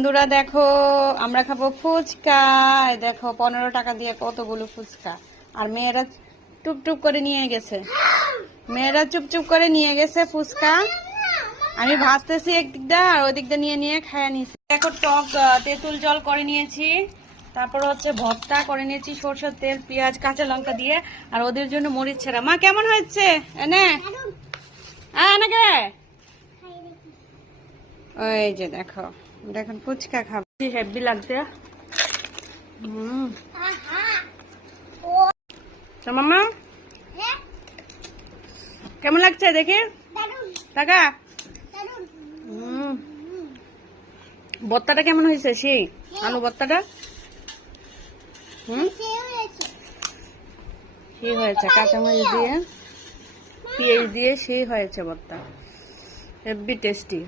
বন্ধুরা দেখো, আমরা খাব ফুচকা। দেখো, পনেরো টাকা দিয়ে কতগুলো ফুচকা। আর মেয়েরা টুপটুপ করে নিয়ে গেছে। মেয়েরা চুপচুপ করে নিয়ে গেছে ফুচকা। আমি ভাজতেছি একদিকটা, আর ওই দিক দিয়ে নিয়ে নিয়ে খাইয়া নিয়েছি দেখো, টক তেঁতুল জল করে নিয়েছি। তারপর হচ্ছে ভর্তা করে নিয়েছি, সরষের তেল, পেঁয়াজ, কাঁচা লঙ্কা দিয়ে। আর ওদের জন্য মরিচ ছাড়া। মা, কেমন হয়েছে? এনে। আয় এনাকে ওই যে দেখো দেখুন ফুচকা খাব। হেভি লাগছে? হুম মামা কেমন লাগছে দেখে? টাকা? বত্তাটা কেমন হয়েছে সেই আলু বত্তাটা? হুম? সেই হয়েছে, কাঁচামরিচ দিয়ে, পেঁয়াজ দিয়ে সেই হয়েছে বত্তা। Heavy tasty